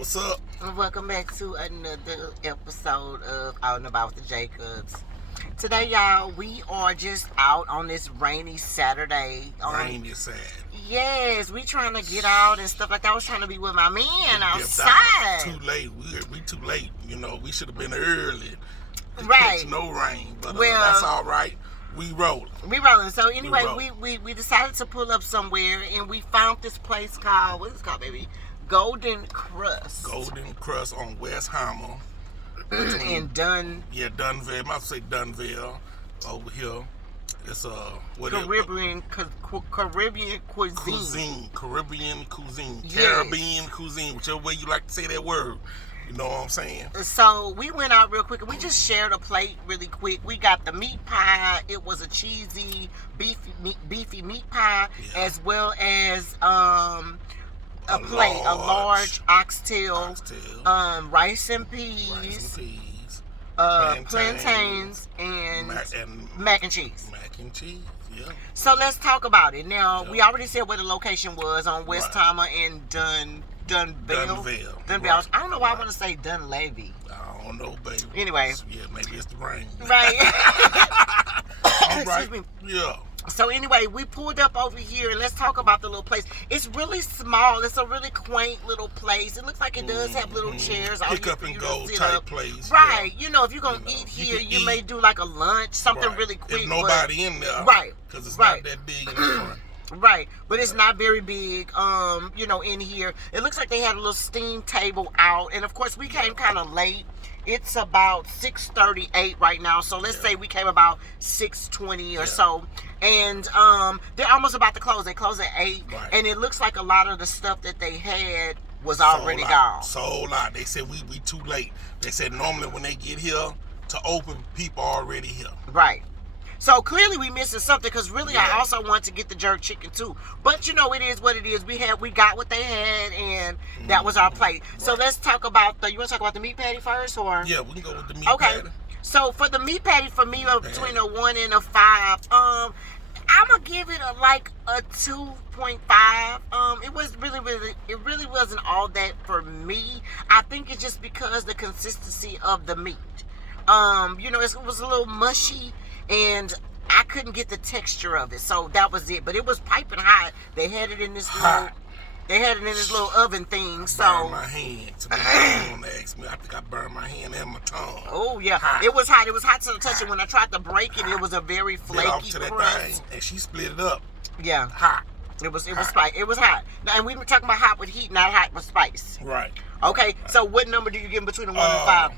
What's up? And welcome back to another episode of Out and About with the Jacobs. Today, y'all, we are just out on this rainy Saturday. Rainy Saturday. Yes, we trying to get out and stuff like that. I was trying to be with my man outside. Too late. We too late. You know, we should have been early. Right. Catch no rain, but Well, that's all right. We rolling. So anyway, we decided to pull up somewhere, and we found this place called, what is it called, baby? Golden Krust. Golden Krust on Westheimer. In Dunn. Yeah, Dunville. I might say Dunville over here. It's Caribbean cuisine. Caribbean cuisine. Yes. Caribbean cuisine, whichever way you like to say that word. You know what I'm saying? So we went out real quick and we just shared a plate really quick. We got the meat pie. It was a cheesy, beefy meat pie, as well as a large oxtail, rice and peas, plantains, and mac and cheese. Mac and cheese, yeah. So let's talk about it. Now, we already said where the location was on Westheimer and Dunville. Right. I don't know why I want to say Dunleavy. I don't know, baby. Anyway. Yeah, maybe it's the rain. Right. All right. Excuse me. Yeah. So anyway, we pulled up over here and let's talk about the little place. It's really small. It's a really quaint little place. It looks like it does have little chairs. Pick up and go type place. Right. Yeah. You know, if you're going to eat here, you may do like a lunch, something really quick. If nobody in there. Right. Because it's not that big in the front. Right, but it's not very big, in here. It looks like they had a little steam table out, and of course we came kind of late. It's about 6:38 right now, so let's say we came about 6:20 or so, and they're almost about to close. They close at 8, and it looks like a lot of the stuff that they had was already gone. Sold out. They said we too late. They said normally when they get here to open, people are already here. Right. So clearly we missing something because really I also want to get the jerk chicken too. But you know, it is what it is. We got what they had and that was our plate. Right. So let's talk about you want to talk about the meat patty first or? Yeah, we can go with the meat patty. Okay. So for the meat patty for me between a 1 and a 5, I'm gonna give it a 2.5. It really wasn't all that for me. I think it's just because the consistency of the meat. It was a little mushy. And I couldn't get the texture of it, so that was it. But it was piping hot. They had it in this little oven thing. So burned my hand. Somebody asked me. I think I burned my hand and my tongue. Oh yeah, hot. It was hot. It was hot to the touch. And when I tried to break it, it was a very flaky crust. And she split it up. Yeah, hot. It was spice. It was hot. Now, and we were talking about hot with heat, not hot with spice. Right. Okay. Right. So what number do you give between a 1 and 5?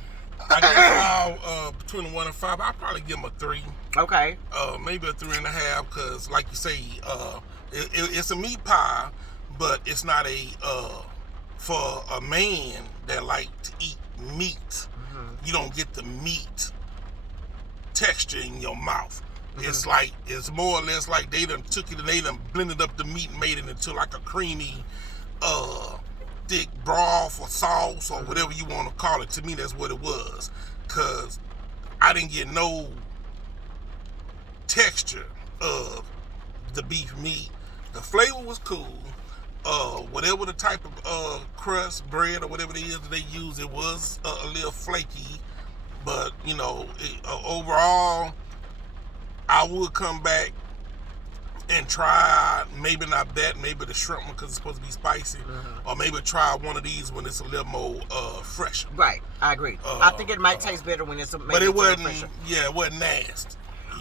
I guess between a 1 and 5, I'll probably give them a 3. Okay. Maybe a 3.5, because like you say, it's a meat pie, but it's not for a man that like to eat meat. Mm-hmm. You don't get the meat texture in your mouth. Mm-hmm. It's more or less like they done took it and they done blended up the meat and made it into like a creamy, thick broth or sauce or whatever you want to call it. To me, that's what it was, because I didn't get no texture of the beef meat. The flavor was cool. Whatever the type of crust, bread, or whatever it is that they use, it was a little flaky. But overall, I would come back and try, maybe not that, maybe the shrimp one because it's supposed to be spicy, or maybe try one of these when it's a little more fresh. Right, I agree. I think it might taste better when it's but it wasn't fresher. Yeah, it wasn't nasty.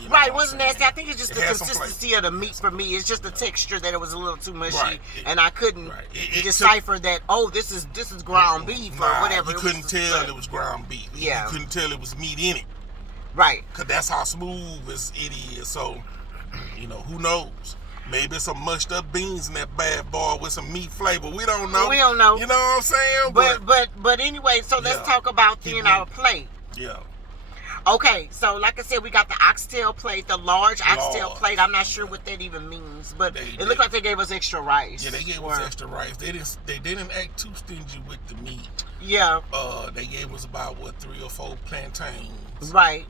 Right, it wasn't nasty. I think it's just the consistency of the meat for me. It's just the texture that it was a little too mushy, and I couldn't decipher that. Oh, this is ground beef or whatever. You couldn't tell it was ground beef. Yeah, you couldn't tell it was meat in it. Right, because that's how smooth it is. So, who knows? Maybe some mushed up beans in that bad boy with some meat flavor. We don't know. We don't know. You know what I'm saying? But anyway, so let's talk about our plate. Yeah. Okay, so like I said, we got the oxtail plate, the large oxtail plate. I'm not sure what that even means, but it looked like they gave us extra rice. Yeah, they gave us extra rice. They didn't act too stingy with the meat. Yeah. They gave us about 3 or 4 plantains. Right.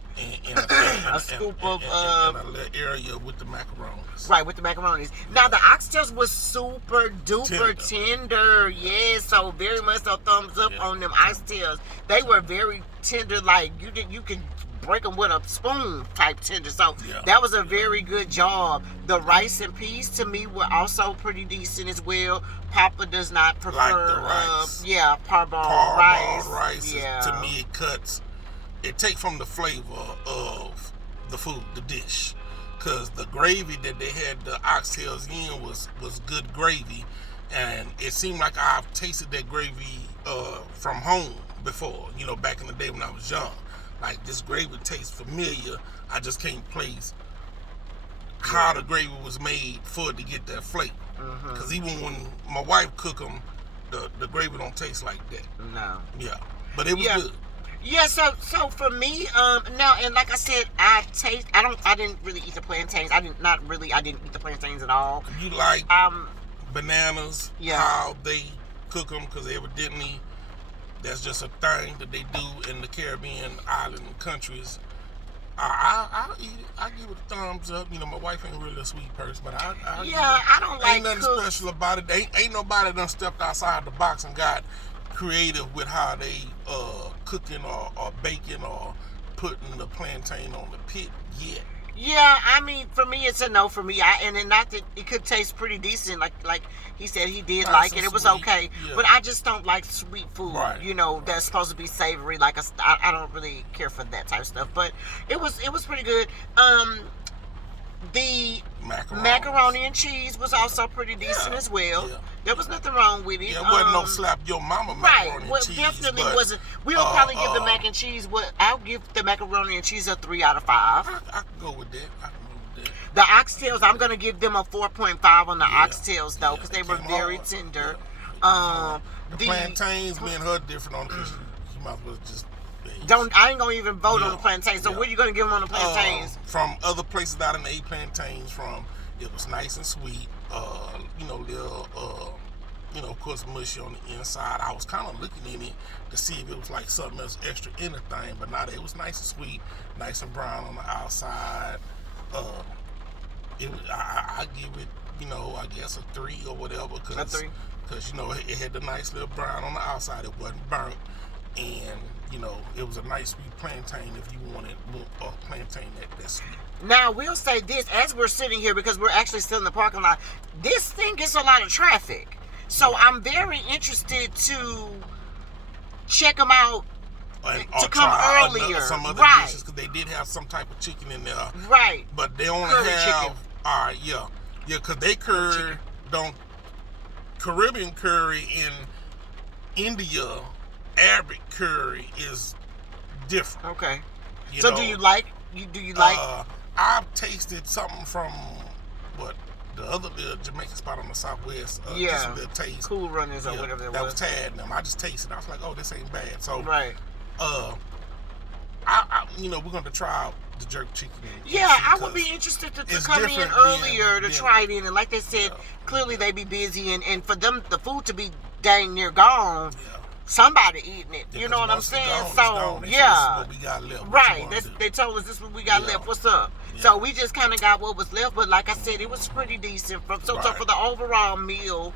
And a scoop of and a little area with the macaronis. Right, with the macaronis. Now the oxtails was super duper tender. Yeah, so very much so thumbs up on them oxtails. They were very tender, like you can break them with a spoon type tender. So that was a very good job. The rice and peas to me were also pretty decent as well. Papa does not prefer like the rice. Parboiled rice. Yeah. To me it takes from the flavor of the food, the dish. Because the gravy that they had the oxtails in was good gravy. And it seemed like I've tasted that gravy from home before, back in the day when I was young. Like, this gravy tastes familiar. I just can't place how the gravy was made for it to get that flavor. Because even when my wife cook them, the gravy don't taste like that. No. Yeah. But it was good. Yeah, so for me, now, and like I said, I didn't really eat the plantains. I didn't eat the plantains at all. You like bananas, how they cook them, because evidently that's just a thing that they do in the Caribbean island countries. I'll eat it. I give it a thumbs up. My wife ain't really a sweet person, but I don't like. Ain't nothing special about it. Ain't nobody done stepped outside the box and got creative with how they cooking or baking or putting the plantain on the pit yet. Yeah, I mean, for me, it's a no for me. And then not that it could taste pretty decent, like he said he did like it. It was okay, but I just don't like sweet food. Right. That's supposed to be savory. I don't really care for that type of stuff. But it was pretty good. The macaroni and cheese was also pretty decent as well. Yeah. There was nothing wrong with it. Yeah, it wasn't no slap your mama macaroni and cheese. Right, definitely wasn't. We'll probably give the mac and cheese, I'll give the macaroni and cheese a 3 out of 5. I can go with that. The oxtails, I'm going to give them a 4.5 on the oxtails, though, because they were very tender. The plantains, me and her different on because she might as well just... I ain't gonna even vote on the plantains. So what are you gonna give them on the plantains? From other places that I done ate plantains from, it was nice and sweet. Little, of course, mushy on the inside. I was kind of looking in it to see if it was like something else extra in the thing, but not. It was nice and sweet, nice and brown on the outside. I give it, I guess a 3 or whatever. A 3? Because it had the nice little brown on the outside. It wasn't burnt, and it was a nice sweet plantain if you wanted a plantain that's sweet. Now, we'll say this, as we're sitting here, because we're actually still in the parking lot, this thing gets a lot of traffic. So I'm very interested to check them out to come earlier. Some other dishes, because they did have some type of chicken in there. Right. But they only curry have... chicken. All right, yeah, because they Caribbean curry in India... Arabic curry is different. Okay. Do you like? I've tasted something from the other little Jamaican spot on the southwest. Just a little taste. Cool Runners or whatever that was. Was Tad. Them. I just tasted it. I was like, oh, this ain't bad. So right. We're going to try out the jerk chicken. I would be interested to come in earlier to try it in. And like they said, clearly they be busy, and for them the food to be dang near gone. Yeah. Somebody eating it, you know what I'm saying? What we got left. Right. They told us this is what we got left. What's up? Yeah. So we just kind of got what was left, but like I said, it was pretty decent. So for the overall meal,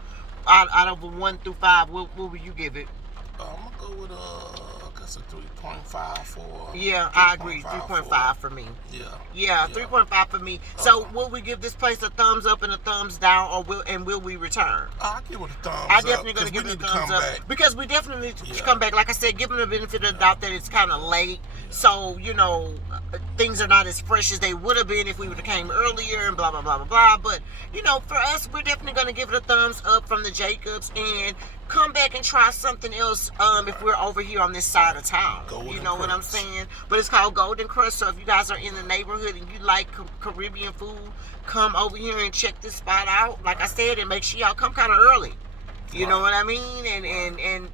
out of a 1 through 5, what would you give it? I'm gonna go with a 3.5 for. Yeah, I agree. 3.5 for me. Yeah, 3.5 for me. So will we give this place a thumbs up and a thumbs down, or will we return? I'll give it a thumbs up. I'm definitely gonna give it a thumbs up because we definitely need to come back. Like I said, give them the benefit of the doubt that it's kind of late, so things are not as fresh as they would have been if we would have came earlier and blah blah blah blah blah. But for us, we're definitely gonna give it a thumbs up from the Jacobs and come back and try something else if we're over here on this side of town. You know what I'm saying? But it's called Golden Krust. So if you guys are in the neighborhood and you like Caribbean food, come over here and check this spot out. Like I said, and make sure y'all come kind of early. You know what I mean? And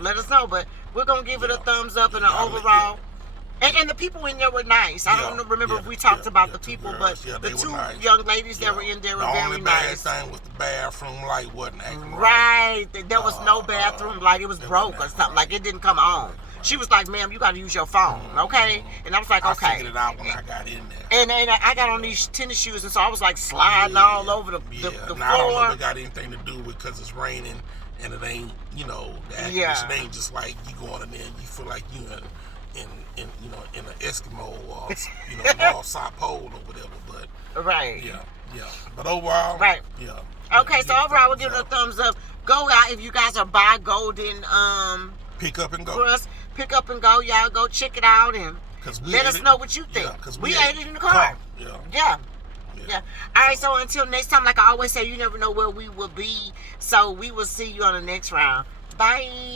let us know. But we're gonna give it a thumbs up and an overall. And the people in there were nice. I don't remember if we talked about the people, but the two nice. young ladies that were in there were very nice. The only bad thing was the bathroom light wasn't acting right. There was no bathroom light. It was broke or something. Like, it didn't come on. She was like, ma'am, you got to use your phone, okay? And I was like, okay. I figured it out when I got in there. And I got on these tennis shoes, and so I was like sliding all over the floor. I don't know if it got anything to do with because it's raining and it ain't, you know, the air conditioning ain't just like you going in there and you feel like you in an Eskimo or, you know, North South Pole or whatever. But right. Yeah. But overall, right. Yeah. Okay, so overall, we'll give it a thumbs up. Go out if you guys are by Golden Pick up and go. Krust, pick up and go. Y'all go check it out and let us know what you think. Yeah, we ate it in the car. Yeah. All right, so until next time, like I always say, you never know where we will be. So we will see you on the next round. Bye.